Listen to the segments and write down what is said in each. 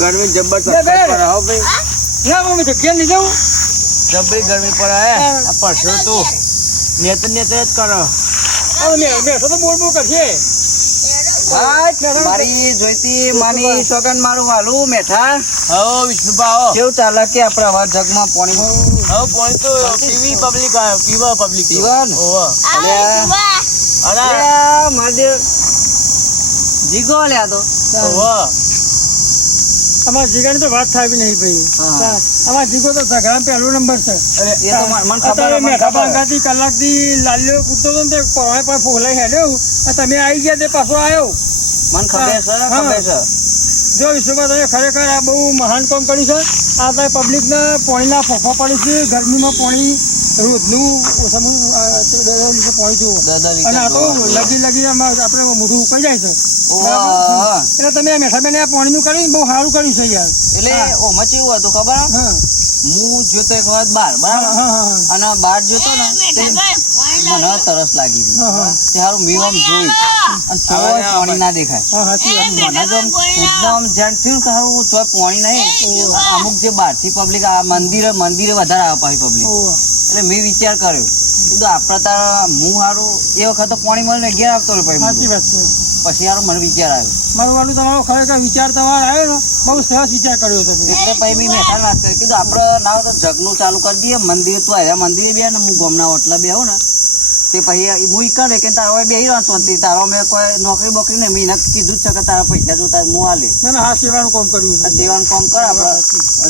ગરમી જબ્બર હો ભાઈ. ના મમ્મી જગ્યા લઈ જાઉં? જબ્બરી ગરમી પર આ પરસો તો નેતર નેતર જ કરો. બેઠો તો બોલ બોલ કરશે. મારી જોઈતી માની સોગન મારું વાલું મેઠા. હો વિષ્ણુભા હો. કેવું ચાલે કે આપણે હવે જગમાં પાણી? હો પાણી તો પીવી પબ્લિક પીવા પબ્લિક પીવા ને? ઓહો. અરે મહાદેવ જીગો લ્યા તો. ઓહો. અમારા જીગાની તો વાત થાય બી નહીં ભાઈ. અમાર જીગો તો ઝઘડા પહેલો નંબર છે. અત્યારે મને મેઠા ખબર. ભાંગાથી કલાકથી લાલ્યો પૂછતો હતો ને તે પણ ફોલાઈ હેડ્યો. તમે આવી ગયા તે પાછો આવ્યો મને ખબર છે ખબર છે. જો વિશ્વમાં તમે ખરેખર આ બહુ મહાન કામ કર્યું છે. આ તમે પબ્લિકને પાણીના ફોફા પડી છે ગરમીમાં પાણી રોજનું ઓછામાં ઓછું, આ, તે દર લીટર પાણી જુઓ અને આ તો લગી લગી આપણે મોઢું ઉકાઈ જાય છે. એટલે તમે આ મેઠાબેન આ પાણીનું કર્યું બહુ સારું કર્યું છે યાર. એટલે ઓમાં કેવું હતું ખબર? હા. હું જોતો એક વખત બાર બરાબર? અને બાર જોતો ને મને સરસ લાગી ગઈ હા હા. તે હારું મેં આમ જોયું. અને ચોય પાણી ના દેખાય. મને જો આમ ખુદને આમ જાણ થયું કે સારું ચોય પાણી નહીં. અમુક જે બહારથી પબ્લિક આ મંદિરે મંદિરે વધારે આવે પાછી પબ્લિક એટલે મેં વિચાર કર્યો. કીધું આપણે તાર હું સારું એ વખત તો પાણી મળે ઘેર આવતો રહ્યો સાચી પછી વાત છે. પછી યાર મને વિચાર આવ્યો. મારું વાલું તમારો ખરેખર વિચાર તમારો આવ્યો ને બહુ સરસ વિચાર કર્યો તમે. એટલે પછી મેં મેઠા વાત કરી. કીધું આપણે ના તો જગનું ચાલુ કરી દઈએ મંદિર તો આવ્યા મંદિરે બે ને હું ગમના ઓટલા બે આવું ને તે પછી હું કરે કે તારો બે રહ્યો શાંતિ તારો મેં કોઈ નોકરી બોકરી ને મેં કીધું છે કે તારા પૈસા જોતા હું આલે. ના ના હા સેવાનું કામ કર્યું આ સેવાનું કામ કર આપણે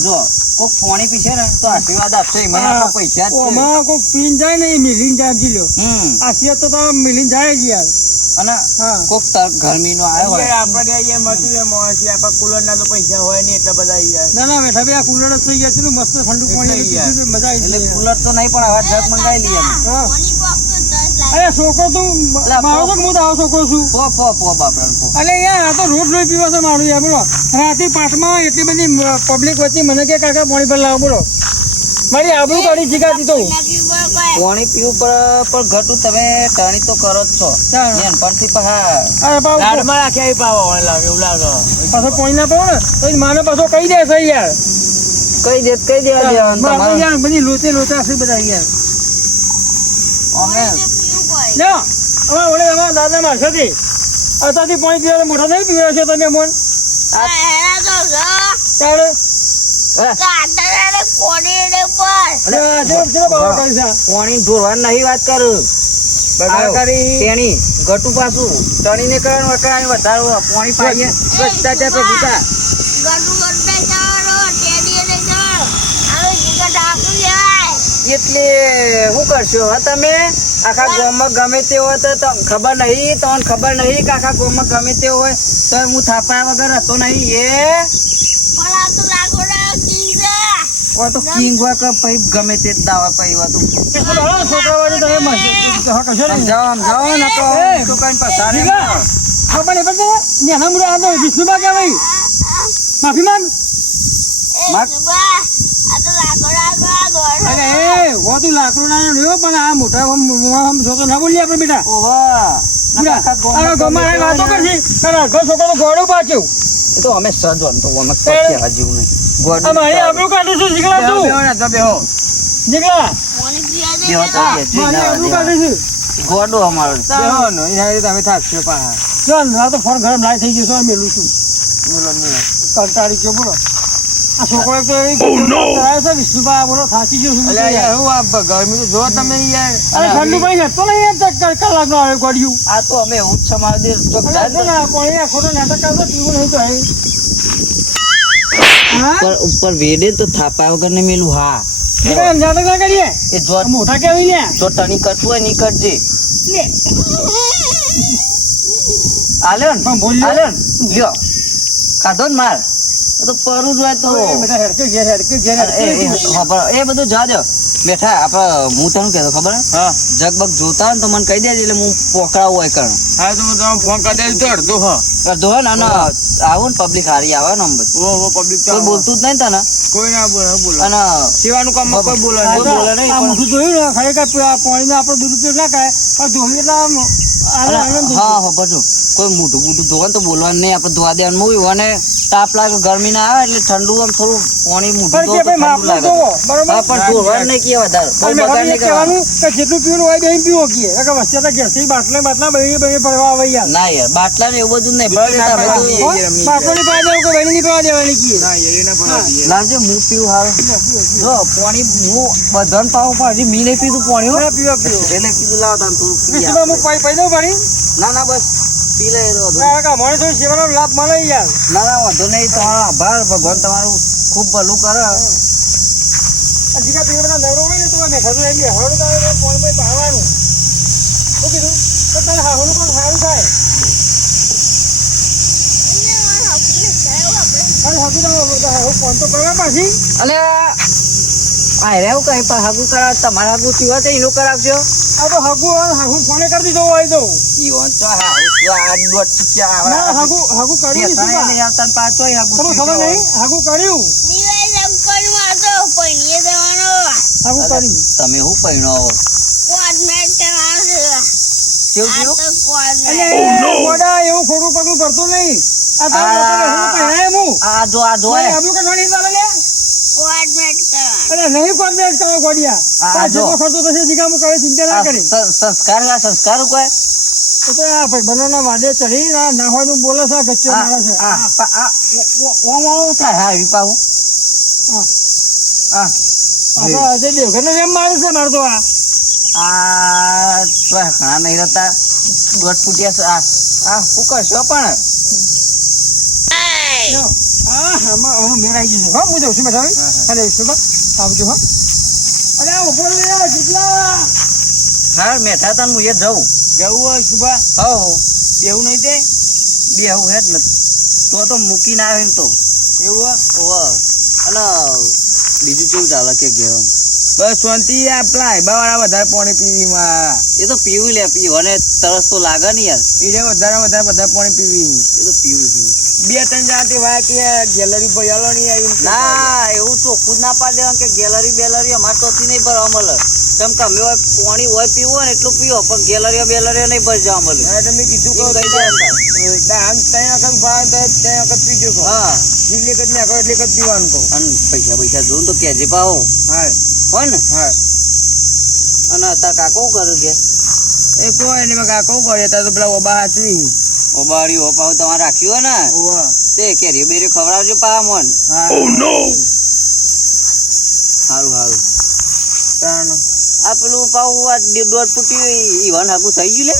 જો કોક ફોણી પીશે ને તો આશીર્વાદ આપશે એમાં આપણે પૈસા જ છે. આમાં પીન જાય ને એ મિલીન જાય હમ. આ સિવાય તો તમે મિલીન જાય જ યાર. અને હા. કોક તર ગરમીનો આવ્યો હોય. આપણે અહીંયા મજૂર મોણસી આપણા કુલર ના તો પૈસા હોય નહીં એટલા બધા અહીંયા. ના ના બેઠા બે આ કુલર જ થઈ ગયા છે ને મસ્ત ઠંડુ પાણી. મજા આવી એટલે કુલર તો નહીં પણ હવે જગ મંગાવી લઈએ હા. અરે છોકરો તું મારો તો હું તારો છોકરો છું. પો પો પો બાપરાને અરે યાર આ તો રોજ રોજ પીવા છે મારું યાર બોલો. રાતે પાઠમાં એટલી બધી પબ્લિક વચ્ચે મને કે કાકા પાણી પર લાવો બોલો. મારી આબરૂ કાઢી જીગા દીધો. પાણી પીવું પર પણ ઘટું તમે ટાણી તો કરો જ છો. પણ હા લાડમાં રાખ્યા એ પાવો લાગે એવું લાગે. પાછો કોઈ ના પાવો ને તો માને પાછો કહી દે છે યાર. કઈ દે કઈ દેવા દેવાનું તમારે. યાર બધી લોચે લોચા છે બધા યાર અમે લ્યો હવે અમારા દાદા મારશે હતી અત્યારથી પાણી પીવા મોટા નહીં પીવા છો તમે મોન? કરી પાણી ઢોરવાની નહીં વાત કરું. કરી. તેણી ઘટું પાછું. ટણીને કરવાનું વટાણી વધારો પાણી પાઈએ ભ્રષ્ટાચાર પ્રભુતા એટલે શું કરશો? હવે તમે? આખા ગામમાં ગમે તે હોય તો તમને ખબર નહીં તમને ખબર નહીં કે આખા ગામમાં ગમે તે હોય તો હું થાપાયા વગર હતો નહીં એ? હોય તો કિંગ હોય કે પછી ગમે તે જ દાવા પછી હોય તો. એ તો હાલો, છોકરાઓને તમે. સમજાવો સમજાવો ને તો તો કઈ પસાર ખબર નહીં. પડતી? નેના મુડા આ તો વિષ્ણુબા માફી માંગ. એ હોતું લાકડું ના રહ્યો પણ આ મોટા આમ- આમ- આમ ના બોલીએ આપણે બેટા. વાતો તો તો ગોડ તું તો તો અમારો. તમે થાકશો પાછા. ચાલ આ તો ફોન ગરમ લાઈ થઈ જશે મેલું છું કંટાળી ગયો બોલો. આ છોકરો તો છે વિષ્ણુબા બોલો થાકી ગયો છું. યાર હું આ ગરમી તો જો તમે યાર. અરે ઠંડુ પાણી હેઠતો નહીં યાર તો ક- કલાકનો આવ્યો આ તો અમે એવું જ છે તો અરે છે ને આ પાણી ખોટો નાટક કરતો પીવું નહીં તો ઉપર ઉપર વેડે તો થાપા વગર ને મેલું હા. નાટક ના કરીએ? એ જો મોટા કેવી લે જો તણી કરતું હોયની કરજે. લે. આલ્યો ને પણ બોલ લે. આલ્યો ને લ્યો. ખાધો ને માર. તો પરું જ તો એ બધા જાજો બેઠા આપડે હું તને કહેતો ખબર? જગબગ જોતા ને તો મને કહી દેજે એટલે હું પોકળાવું હોય કણ હા તો હું તમે ફોન કરી દઈશ તો અડધો હા. અડધો ને અને આવું ને પબ્લિક હારી આવે ને આમ ઓ ઓ પબ્લિક કોઈ બોલતું જ નહીં તને. કોઈ ના બોલે બોલો. અને સેવાનું કામ કોઈ બોલે નહીં. બોલે નહીં, મોઢું જોયું ને ખરેખર પાણીનો આપણો દુરુપયોગ ના કરે પણ ધોળી એટલે હા હા બધું. કોઈ મોઢું મોઢું ધોવા ને તો બોલવાનું નહીં આપણે ધોવા દેવાનું મૂવ્યું અને તાપ લાગે ગરમી ના આવે એટલે ઠંડુ આમ થોડું પાણી મોઢું પણ ધો કે તો ભાઈ ઠંડુ લાગે હા પણ ધોવાનું નહીં કે વધારે બગાડ નહીં કહેવાનું કે જેટલું પીવું હોય બેહીને પીવો કીએ. નકર વચ્ચે તો ઘેરથી બાટલા બાટલા બળી બળી ભરવા આવે યાર. ના યાર બાટલા ને એવું બધું નહીં ના બાટલો પાવા દેવો કે વહેલી નહીં પાવા દેવાની કીએ. ના એ ના દઈએ. લાવજે હું પીવું હાલ. જો પાણી હું બધાને પાવું પણ હજી મી નહીં પીધું પાણી હો. પીવા પીવો, એને કીધું લાવ તાન તું પીવા હું પાઈ- પાઈ દઉં પાણી? ના ના બસ પી લે તો વાંધો ના, કાકા, સેવાનો લાભ મળે યાર. ના ના વાંધો નહીં તમારો આભાર ભગવાન તમારું ખૂબ ભલું કરે જીગા પીવા બધા નવરો હોય ને તો મેં એમ હવાડું તો આવે પાણીમાં પાવાનું. શું કીધું? તો તારે હાહુનું પણ સારું થાય. અરે તો ફોન તો કરવા પાછી. અને આ રે હું કઈ પણ હગું કરાવ તમારે હગું થયું હોય એનું કરાવજો. આ તો હાગુ હાગુ ફોને કરી દીધો હોય તો? ઈવન તો હા હું તો આ ના હાગુ હાગુ કર્યું બે નહીં ત્રણેય આવતા ને હગું તમને ખબર નહીં? હાગુ કર્યું? દિવાળી અંકલમાં તો પૈણીએ જવાનો હાગુ કર્યું. તમે કરવાનો કેવું? તો અને કોર્ડિનેટ એવું ખોટું પગલું ભરતું નહીં. આ તો આ- હું હું? જો આ જો એ. આબરૂ તારે લે કરવાનો નહીં કોર્ડિનેટ કરો ગોડિયા આ આ જેટલો ખર્ચો થશે જીગા કરે ચિંતા ના કરી. સંસ્કાર આ સંસ્કાર કોઈ એ તો આ ભાઈ બનોના વાદે ચડી ના નાખવાનું બોલે છે ગચ્ચો મારે છે. આ- આ- આ- ઓ- ઓ- ઓમ ઓમ થાય હા એવી પાહું. હા. આ આ તો એમ મારે છે મારે તો આ. આ તો ઘણા નહીં રહેતા. દોઢ ફૂટિયા છે. આ. આ શું કરશો પણ? હા હું મેળ આવી જશે. હો હું જઉં છું બેઠા હા, હા. વિષ્ણુભા આવજો હો. અરે ઊભો હા મેઠા તને હું એ જઉં. જવું હોય સુભા હવ બેવું નહીં તે? બે હું હે જ ને. તો તો આવે ને તો. એવું? ઓવ અને બીજું કેવું ચાલે કે ઘેર? બસ શાંતિ આ પેલા વાળા વધારે પાણી પીવી માં એ તો પીવું લે પીવું. તરસ તો લાગે ને યાર. એ વધારે વધારે બધા પાણી પીવી. એ તો પીવું પીવું. બે ત્રણ જણાથી વાયા કે ગેલેરી પર યાલો નહીં આવી ના એવું તો ખુદ ના પાડી દેવાનું કે ગેલેરી બેલરી અમારે તોથી નહીં ભરવા મળે. કેમ કે અમે પાણી હોય પીવો ને એટલું પીવો પણ ગેલેરીઓ બેલરીઓ નહીં ભરી જવા મળે. હા તમે કીધું કહો થઈ કહી ને. આમ ત્યાં વખત ભાવ તો ત્યાં વખત પીજો કહો. હા. જેટલી વખત નાખો એટલી વખત પીવાનું કહું. અને પૈસા પૈસા જોઉં તો કેજે પાવો હા. હોય ને? હા. અને તાર કાકો કરે કે એ કોઈ નહીં કહું કરે? તાર તો પેલા ઓબા હાચવી. ઓબાડી ઓપાવ તમારે રાખ્યું હોય ને? તે કેરી બેરી ખવડાવજો પા મોન. સારું સારું કારણ આ પેલું પાવું આ દે- દોઢ ફૂટી ઈવન હાગું થઈ ગયું લે.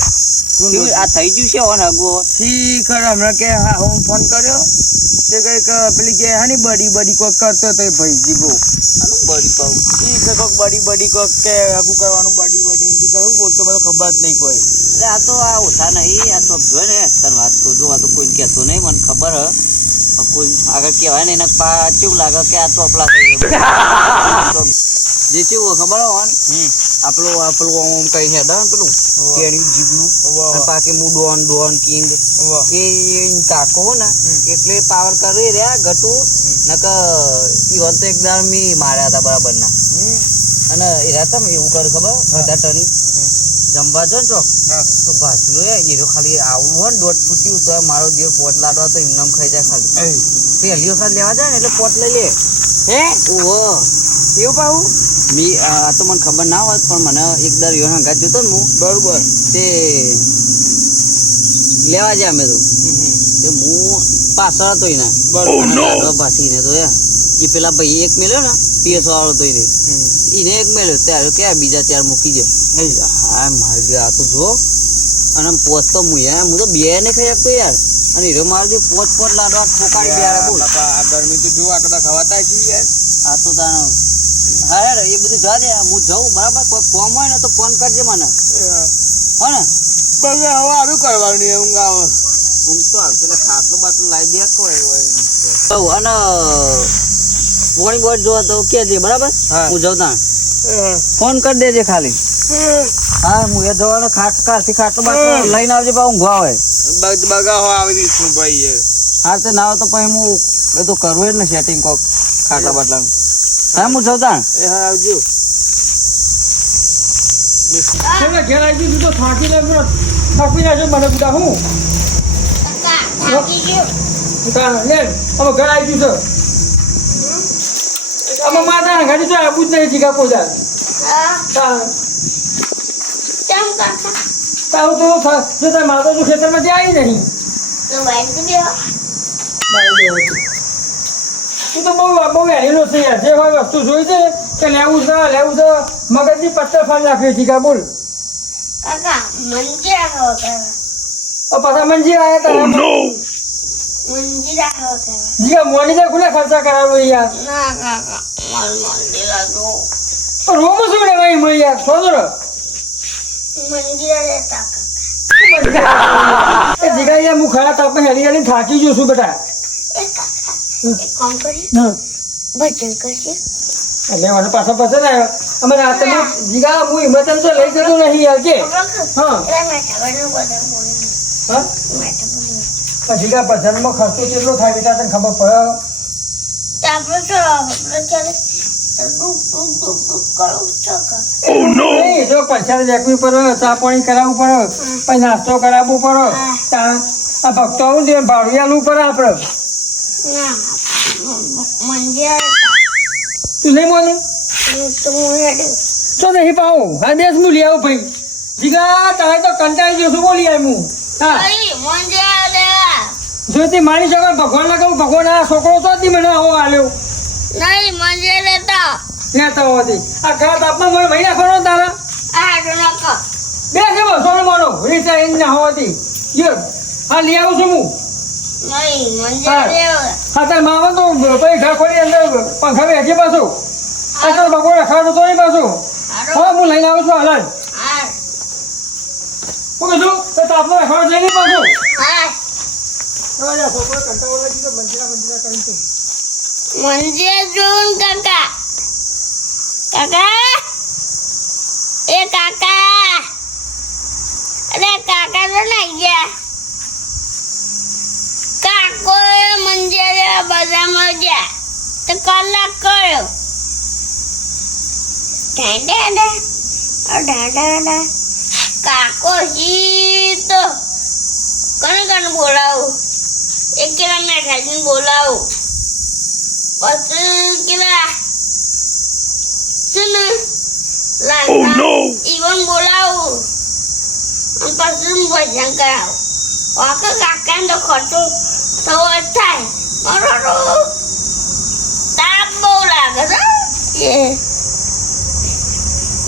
આ થઈ ગયું છે ઓન હાગું. શી ખરો હમણાં કે હા હું ફોન કર્યો. તે કંઈક પેલી કે હા ની બડી બડી કોક કરતો તો ભાઈ જીગો આનું બડી પાવું શી કે કોક બડી બડી કોક કે આગું કરવાનું બડી બડી કરવું બોલતો બધો ખબર જ નહીં કોઈ. એટલે આ તો આ ઓછા નહીં આ તો જો ને તને વાત કહું છું આ તો કોઈને કહેતું નહીં મને ખબર હ. કોઈ આગળ કહેવાય ને એને પા કેવું લાગે કે આ ચોપલા થઈ ગયો. જે કેવું ખબર હોય ને હમ. આપણું ઓમ કઈ હેડા પેલું? કેણી હોવે. પાછી હું ડોન ડોન કિંગ. એ કાકો ને એટલે પાવર કરી રહ્યા ગટુ નક ઈવન તો એકદમ મી માર્યા હતા બરાબર ના અને એ રહ્યા તમે એવું કર ખબર? બધા ટની. જમવા જો ને ચોક તો ભાચીલો એ એરો ખાલી આવું હોય ને દોઢ ફૂટ્યું તો મારો દેવ પોત લાડવા તો એમનામ ખાઈ જાય ખાલી. પહેલી વખત લેવા જાય ને એટલે પોત લઈ લે. હે? ઓહો. એવું પાવું મી આ તો મને ખબર ના હોત પણ મને એક દર યોના હંગાત જોતો ને હું બરોબર. તે લેવા જાય અમે તો. તે હું પાછળ હતો એના. બરોબર. પાછી ને તો યાર એ પેલા ભાઈ એક મેલ્યો ને પીએસ વાળો તો એને. એને એક મેલ્યો ત્યારે ક્યાં બીજા ચાર મૂકી દો નહીં હા મારી દે આ તો જો. અને આમ પોત તો હું યાર હું તો બે ને ખાઈ શકતો યાર. અને હીરો મારી દે પોત પોત લાડવા ઠોકાડી દે બોલ. આ ગરમી તો જો આકડા ખવાતા છે યાર. આ તો તાનો. હા યાર એ બધું જા દે હું જાઉં બરાબર? કોઈ કોમ હોય ને તો ફોન કરજે મને. હો ને? બસ હવે આરું કરવાનું ઊંઘ આવે ઊંઘ તો આવશે એટલે ખાટલો બાટલો લાવી દે કોઈ હોય. અને પોણી બોટ જોવા તો કેજે બરાબર? હા. હું જાઉં ત્યાં ફોન કરી દેજે ખાલી. હા હું એ જવાનો ખાટ કાલથી ખાટલો બાટલો લઈને આવજે પા ઊંઘવા હોય બગ બગાહો આવી દીધું ભાઈ યાર હા તે ના તો પછી હું બધું તો કરવું જ ને સેટિંગ કોક ખાટલા બાટલાનું. હા હું જાઉં એ હા આવજો. ઘેર આવી ગયું તો થાકી લે પેલો થાકી જાય મને બધા હું? થાકી ગયો. હવે ઘર આવી અમે માતા ઘડી તો આવું જ નહીં જીગા પોતા તારું તો થા- જો તાર માતા તો ખેતરમાં જાય નહીં તો તું તો બહુ બહુ હેરીનો છે યાર. જે હોય વસ્તુ જોઈ છે કે લેવું છે લેવું છે મગજની પત્તર ફાડી નાખી જીગા બોલ. કાકા આવો પાછા મંજી આવ્યા તારા કરવા જીગા મોની દે ખર્ચા કરાવો યાર? ના કાકા મારું મંદિર જો રોમ શું લેવાય મળી યાર? સોદર મંદિર રહેતા એ જીગા યાર હું ખરા તાપમાં હેરી હેરી થાકી ગયો છું બેટા. એક કામ કરી હા ભજન કરશે. એટલે મને પાછો પસંદ આવ્યો અમે રાતે જીગા હું હિમાચલ તો લઈ જતો નહીં યાર કે? હા. હા? મેઠા કા ભજનમાં ખર્ચો કેટલો થાય બેટા તને ખબર પડે? નહીં, જો પૈસા લેખવી પડે ચા પાણી કરાવવું પડે પછી નાસ્તો કરાવવો પડે હા. તા- આ ભક્તો આવું ને ભાડું આલવું પડે આપણે. તું. નહીં મોને તો નહીં પાવું હા દેશ હું લઈ આવું ભાઈ. જીગા તારે તો કંટાળી જશું બોલી આવ્યું હું. હા અરે મંદિર દેવા જો તે મારી સગા ભગવાન ના કહું ભગવાન આ છોકરો તો હતી મને આવો આલ્યો. નહીં મંદિર લેતા. લેતા હોતી. આ ખરા તાપમાં મને મહિના ખરો તારા. આ હાડું બે છે બસો નો મારો રીચા એમ ના હોતી. યો હા લઈ આવું છું હું. નહીં હા. તાર મામા તો પછી ઘર ખોલી અંદર પંખા બેઠી પાછું. આ તો ભગવાન ખાડું તો નહીં પાછું. હા હું લઈને આવું છું હાલ હા કીધું તો તાપનો રખાડો પાછું. હા. છોકરો મંજીરા મંજીરા કાકા. એ કાકા. કાકા તો નહીં ગયા. કાકો મંદિરે બધામાં ગયા. તો કલાક કર્યો. ઢાંડા ઢાંડા કાકો જી તો કણ કણ બોલાવું? એક કિલો મેઠાજીને બોલાવો. પછી કિલા છે ને? ઈવન બોલાવો? અને પછી ભજન કરાવો. વાકે કાકાને તો ખર્ચો થવો થાય. મારો તાપ બહુ લાગે છે.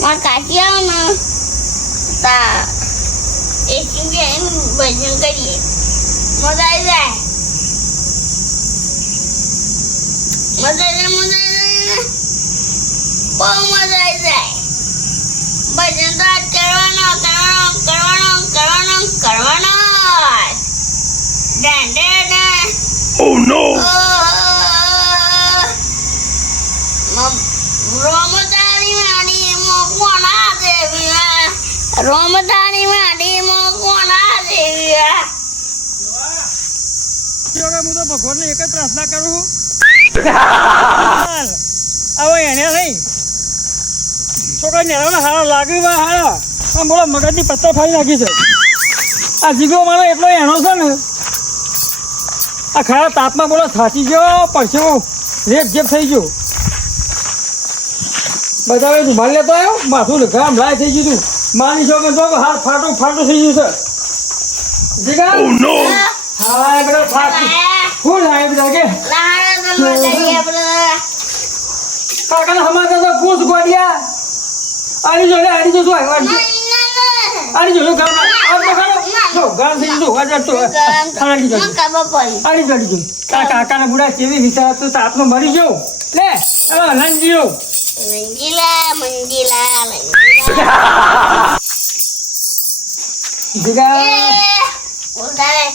મારે કાચી આવો ને તા એસી ભજન કરીએ. મજા આવી જાય. મજા આવે મજા આવે બહુ મજા આવી જાય. ભજન તો આજ કરવાનો કરવાનો કરવાનો કરવાનો કરવાનો Oh no! રોમતારી માડી મોકવાના દેવી રોમતારી માડી મોકવાના દેવી જો કે હું તો ભગવાનને એક જ પ્રાર્થના કરું છું? હવે એને નહીં. છોકરા નેરાને હારા લાગ્યું હારા. આમ બોલો મગજની પત્તા ફાડી નાખી છે. આ જીગો મારો એટલો એનો છે ને. આ ખરા તાપમાં બોલો થાકી ગયો પરસેવો રેપ જેપ થઈ ગયો. બધા તું માલ લેતો આવ્યો માથું ને ગામ લાય થઈ ગયું તું. માની છો કે જો હાથ ફાટો ફાટો થઈ ગયું છે. જીગા? હા બધા થાકી. ફૂલ લાગે બધા કે? કાકાના સમાચાર તો પૂછ ગોડિયા. આની જોડે આની જો શું આની જો ગામ આ તો જો ગામ થઈ ગયું વાજર તો આની જો આની જોડી જો. કાકાના બુડા કેવી વિચાર તો તાપનો મરી ગયો. લે હવે હલાઈ મંજીલા મંજીલા મંજીલા જીગા. ઉડાય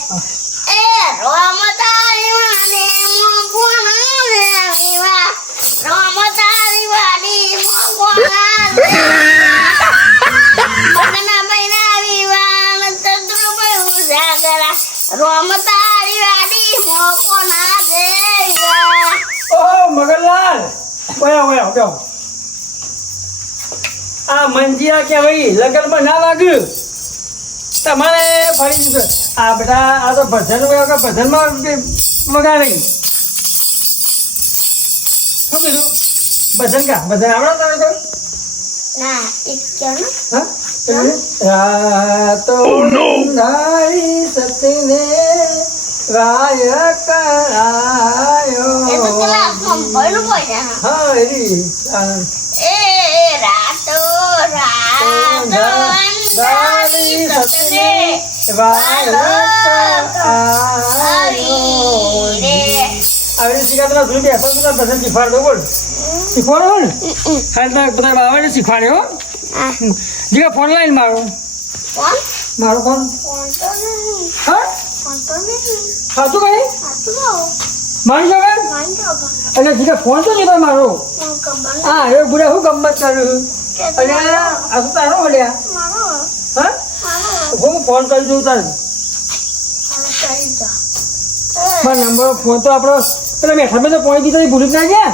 આ મંજીરા કે ભાઈ લગ્નમાં ના લાગ્યું? તમારે ફરી જશે. આ બધા આ તો ભજન ભજનમાં મગાડી શું કીધું? ભજન કા? ભજન આવડે તમે કોઈ? કેવું? રાતો અંધારી સતીને રાય કરાયો. તો હરી એ રાતો રાતો અંધારી સપને વાય આવી. રે આવી શીખાતા ભૂલી બેસો તો તને ભજન બોલ. શીખવાડો ને હાલ તો બધા બાબાને શીખવાડ્યો આ જીગા ફોન લાઈન મારો. મારો ફોન? તો નહીં. હા? સાચું ભાઈ? માન તો એટલે જીગા ફોન તો જીગા મારો. હા એ બુરા હું ગમત કરું અને આ શું તારો મારો. હા? હું ફોન કરી દઉં તારે. મારા નંબર ફોન તો આપણો પેલા બેઠા મેં તો પોઈ દીધો ભૂલી જ ના ગયા?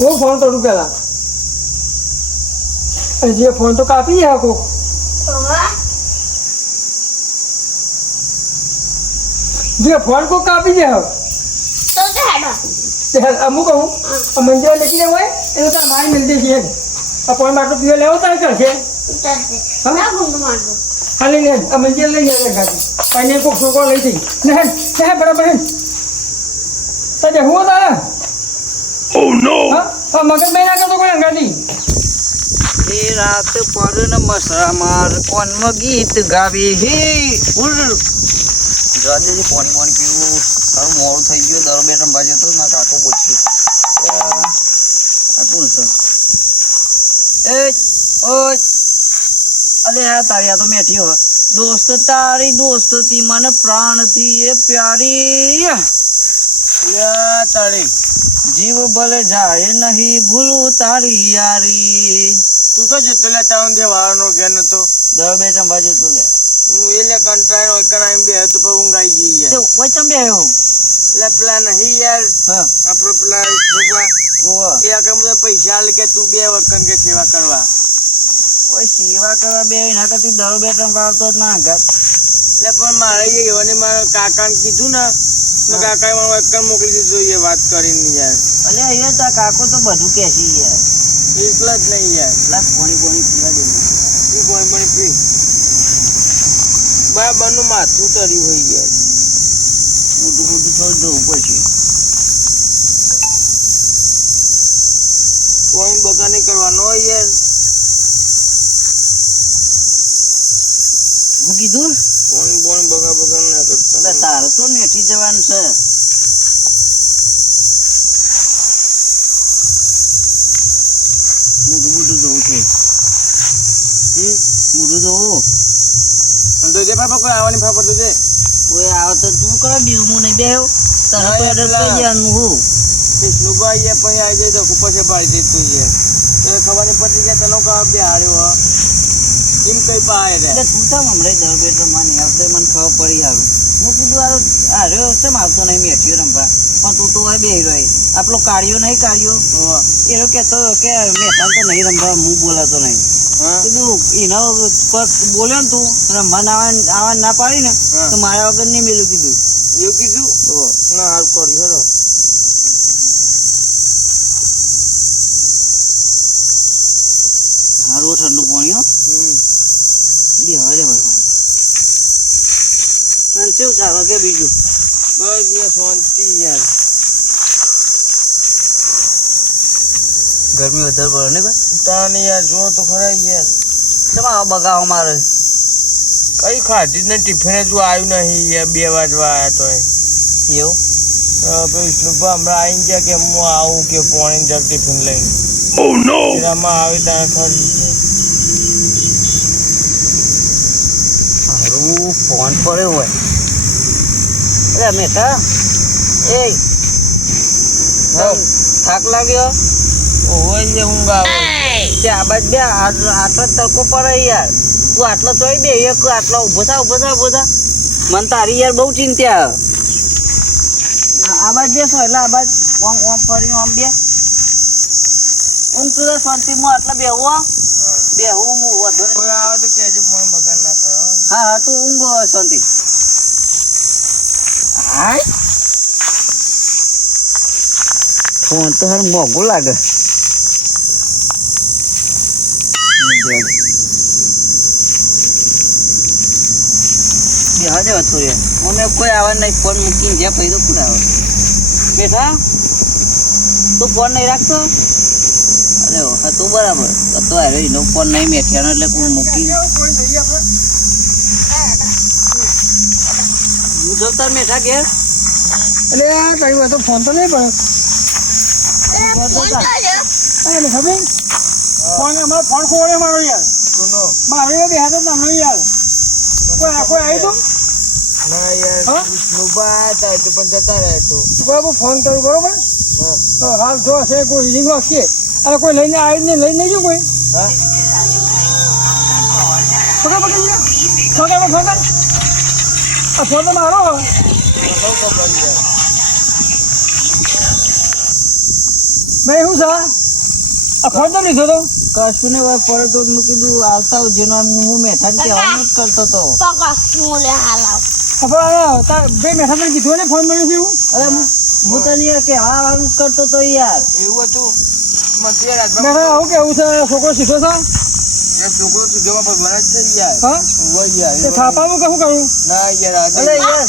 હું ફોન કરું પેલા? જે ફોન તો કાપી ગયા બાબા જે ફોન કોક કાપી ગયા અમુક કહું આ મંદિર લખી દેવું હોય એનું તો મારી મિલતી દેશે ફોન માટલું પીવા લેવો તારે કરશે ખાલી લે આ મંદિર લઈ જાય ખાતી અને કોક છોકરો લઈ જઈ. ને હે ને હે બરાબર હે તારે હું તારે નો હા? મગજ મેં ના કરતો કોઈ અંગાથી એ રાત પર ન મસરા માર કોનમાં ગીત ગાવી હે? ઉર જોડે કોણ કોણ પીવું તારું મોડું થઈ ગયું દરો બે રંબા જતો ના કાકો બોલશું આ કોણ છે એ ઓય અલે આ તારી આ તો મેઠી હોય. દોસ્ત તારી દોસ્તી મને પ્રાણથી એ પ્યારી. તારી. જીવ ભલે જાય નહીં ભૂલું તારી યારી. તું તો જતો લે તાઉન દેવાનો ઘેર નતો. દર બે રંબા જતો લે. હું એટલે કંટાળો હોય કણાઈ બે તો પછી ઊંઘાઈ જઈ તે યાર. વચન બે એટલે પેલા નહીં યાર. હા. આપણો પેલા એ આકમ તો પૈસા લે કે તું બે વખત કે સેવા કરવા. કોઈ સેવા કરવા બે ના કરતી દરો બે ત્રણ વાળતો જ ના ઘર. એટલે પણ મારે એ એવાને મારા કાકાને કીધું ને મેં કાકાએ મારો વખત મોકલી દીધું એ વાત કરીને યાર. અલે અહીંયા તા કાકો તો બધું કેસી યાર. એકલા જ નહીં યાર. લાખ કોણી કોણી પીવા દે. તું કોણી પાણી પી? બરાબરનું માથું તર્યું હોય યાર મોટું મોટું થોડું જવું પડશે પાણી બગા નહીં કરવાનો હોય યાર હું કીધું પાણી પાણી બગા બગા ના એટલે કરતા તારે તો નેઠી જવાનું છે મોટું મોટું જવું છે હમ મોટું જવું તો જે કોઈ આવવાની તો કોઈ આવે તો તું કરો બીજું હું નહીં બેહ્યો તને કોઈ હું. વિષ્ણુભાઈ એ પછી આવી જાય તો ઉપર છે ભાઈ દે તું છે. તો ખબર નહીં ગયા તને કહો બે હાડ્યો કઈ પાય રે તું ચમ હમણાં દર બેટ રમવા નહીં આવતો મને ખબર પડી હારું. હું કીધું હાર્યો ચમ આવતો નહીં મેઠ્યો રમવા. પણ તું તો હોય બેહી રહ્યો આપણો કાઢ્યો નહીં કાઢ્યો. એનો કહેતો કે મેં તો નહીં રમવા હું બોલાતો નહીં. કીધું એનો કોઈક બોલ્યો ને તું રમવા ના આવવા આવવા ના પાડી ને તો મારા વગર નહીં મેલું કીધું. એવું કીધું. ના હાલ કર્યું હેરો હારું ઠંડુ પાણી હો. બે હવે ભાઈ અને કેવું ચાલે કે બીજું? બસ યાર શાંતિ યાર. ગરમી વધારે પડે ને ભાઈ? તાને યાર જો તો ખરા યાર. આવા બગાવો મારે કઈ ખાધી ને ટિફિન જ આવ્યું નહીં યાર બે વાજવા આવ્યા તો એવું વિષ્ણુભા હમણાં આવીને ગયા કે હું આવું કે પોણી જગ ટિફિન લઈને. એનામાં આવી ત્યાં ખરી છે ફોન પડ્યો હોય. અરે મેઠા એ. થાક લાગ્યો? ઓવે જે ઊંઘ આવે. તે આ બાજ બે આટ- આટલો તડકો પડે યાર. તું આટલો ચોઈ બે એક આટલો ઊભો થા ઊભો થા ઊભો થા. મને તારી યાર બહુ ચિંતા આ- આ બાજ બેસો એટલે આ બાજ. ઓમ ઓમ ફરી ઓમ બે. ઊંઘ તું તો શાંતિમાં આટલા બેહવો બે હું વધુ આવે તો કહેજે પણ બગાડ ના કરો. હા હા તું ઊંઘો શાંતિ. હાય. ફોન તો હાર મોંઘું લાગે. બેહવા દેવા થોડી વાર. અમે કોઈ આવે નહીં ફોન મૂકીને જ્યાં પૈદો પૂરા આવે. બેઠા? તું ફોન નહીં રાખતો? અરે હા તું બરાબર. તો અરે એનો ફોન નહીં મેઠ્યાનો એટલે કોઈ મૂકી હું જોતા મેઠા ઘેર? એટલે આ કઈ વાત તો ફોન તો નહીં પડે. ફોન અમારો ફોન ખોવાડે મારો યાર? સુનો મારે બે તમને યાર. કોઈ કોઈ આવી તો? ના યાર હા? વિષ્ણુબા હતા તો પણ જતા રહે તો. બરાબર ફોન કરું બરોબર? હાલ જો છે કોઈ રીંગ વાગશે અરે કોઈ લઈને આવીને લઈને નહીં જો કોઈ? હા? પકડ આ તો મારો. છે મેં શું છે આ ફોન તો લીધો તો? કશું ને ભાઈ પડે તો મેં કીધું આવતા આવ જેનો હું મેથાન કે આવું જ કરતો તો લે હાલ ખબર આવે તાર બે મેઠા મને કીધું ને ફોન મળ્યો છે હું અરે હું હું તને કે કહેવા આવું જ કરતો તો યાર. એવું હતું? મને આવું કેવું છે? છોકરો સીધો છે? બને યાર. હા? હોય યાર તે કરું? ના યાર અરે યાર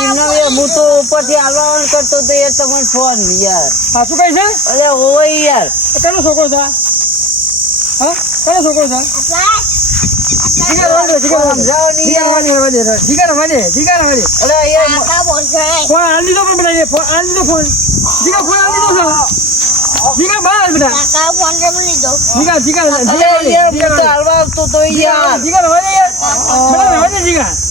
એમના યાર હું તો ઉપરથી આવવાનું કરતો તો યાર તમને ફોન યાર. સાચું કઈ છે? અરે હોય યાર. એ કનો છોકરો છે? હા? કનો છોકરો છે? જીગા જીગા જીગા.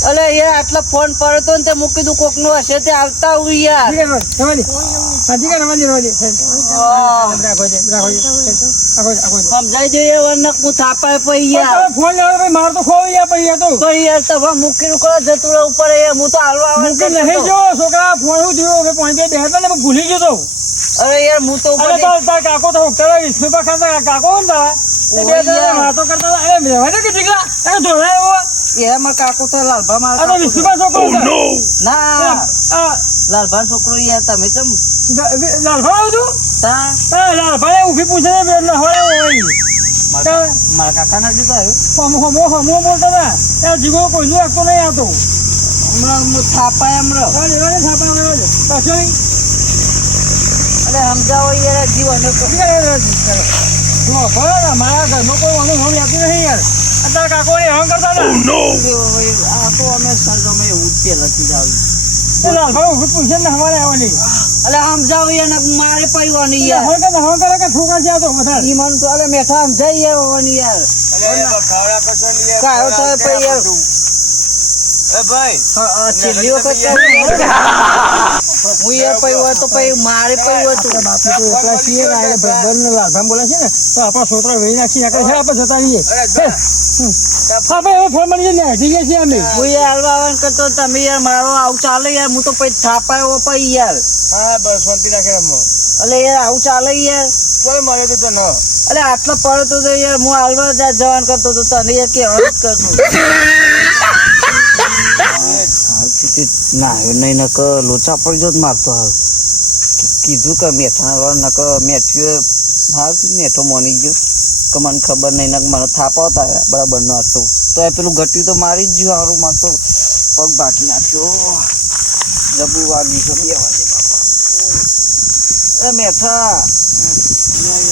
રવા યાર અરે યાર અરે યાર તો તો યાર. યાર અરે યાર આટલા ફોન પડતો તો ને તે મૂકી દઉં કોકનું હશે તે આવતા હું યાર સમજાઈ જોઈએ વરનક હું થાપાય યાર. ફોન લેવાનો ભાઈ માર તો ખોવાઈ ગયા પછી તો. પછી યાર તફા મૂકી કરો જતું રહે ઉપર યાર હું તો હાલવા આવે નહીં જો છોકરા ફોન હું થયું? હવે પાંચ બે હતા ને ભૂલી ગયો તો. અરે યાર હું તો અરે તાર તાર કાકો તો ઉઠતા વિષ્ણુ પા ખાતા કાકો ને તારા? બે ઓય વાતો કરતા હતા એ રહેવા કે એ ધોળા એવો. યાર મારા કાકો તો લાલભા મારા છોકરો છે? ના. લાલભા છોકરો યાર તમે કેમ? લાલભા આવ્યું તું તા. એ લાલભા ઊભી પૂછે ને એટલે હોય હોય. મારા કાકા ના આવ્યું? હમો હમો હમો બોલતા હતા. એ જીગો કોઈનું આપતો નહીં આવતો. હમણાં થાપાય હમણાં. લેવા દે છાપા લેવા દે નહીં અરે સમજાવો યાર જીવન મારા ઘરમાં કોઈ અનુભવ નામ આપતું નહીં યાર. અત્યારે કાકો એ હંગ કરતા હતા? આ તો અમે સંજોમાં એવું જ પહેલાથી જ આવી એ પૂછે ને હવારે આવવાની. અલે આમ જાવ ને મારે પૈવાની યાર. હવે કે હવે કરે કે ઠોકા છે તો વધારે. ઈ મન તો અરે મેઠા સમજાઈ યાર હોવાની યાર. કરશો ને કાયો યાર. આપણા છોકરા વેઈ નાખી નાખે છે આપણે જતા રહીએ. હવે ફોન મળી જાય ને હટી ગયા અમે. હું. યાર હાલવા આવવાનું કરતો તમે યાર મારો આવું ચાલે યાર હું તો પછી થાપાયો પછી યાર. હા બસ શાંતિ રાખે રમો. અલે યાર આવું ચાલે યાર. કોઈ મળે તો તો ન. અરે આટલો પડતો તો યાર હું હાલવા જવાન જવાનું કરતો તો તને યાર કે જ કરતો ના નહીં નક લોચા પડી જો મારતો હાલ. કીધું કે મેઠા નક મેઠ્યો હાલ મેઠો મોની ગયો. કે મને ખબર નહીં નક મને થાપ આવતા બરાબર ન હતું. તો એ પેલું ઘટ્યું તો મારી જ ગયું હારું, માર તો પગ બાકી નાખ્યો. જબુ વાગી છે બે વાગે બાપા. અરે મેઠા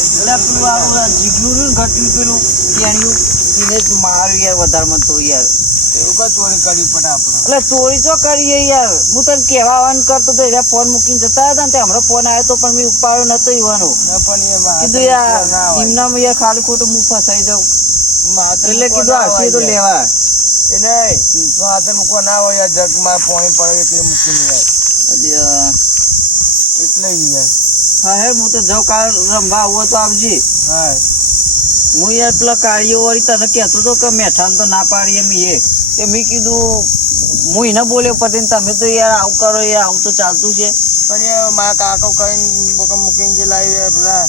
એટલે પેલું આ જીગલું ઘટ્યું પેલું તેણ્યું એને માર્યું યાર, વધારે તો યાર. કા ચોરી કરી પટા આપણે? એટલે ચોરી તો કરીએ યાર. હું તને કહેવા વાન કરતો તો એટલે ફોન મૂકીને જતા હતા ને તે હમણાં ફોન આવ્યો તો પણ મેં ઉપાડ્યો નતો ઈવાનો. પણ કીધું યાર એમનામાં યાર ખાલી ખોટું હું ફસાઈ જાઉં. એટલે કીધું આવશે તો લેવા. એ નહીં હાથે મૂકવા ના હોય યાર જગમાં પાણી પડે એટલે મૂકીને યાર. એટલે યાર. હા હે હું તો જાઉં કાલ રમવા આવો તો આવજે. હા હું યાર પેલા કાળીઓ વાળી તને કહેતો તો કે મેઠાન તો ના પાડીએ મેં એ તે મેં કીધું હું એને બોલ્યો પછી તમે તો યાર આવું કરો યાર આવું તો ચાલતું છે. પણ યાર મારા કાકો કહીને મૂકીને જે લાવી પેલા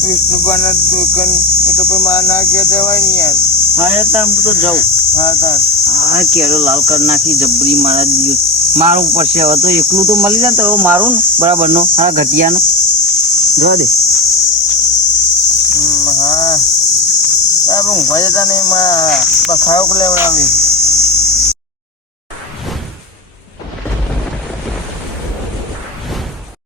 વિષ્ણુભાના દુકાન એ તો કોઈ મારા ના ગયા જવાય નહીં યાર. હા યાર તાર હું તો જાઉં. હા તાર. હા કેળો લાલ કરી નાખી જબરી મારા દિવસ મારું પડશે હવે તો એકલું તો મળી જાય તો મારું ને બરાબર નો હા ઘટિયાનો. જોવા દે. હા. હું ઊંઘવા જતા નહીં બખાયો લેવડાવી.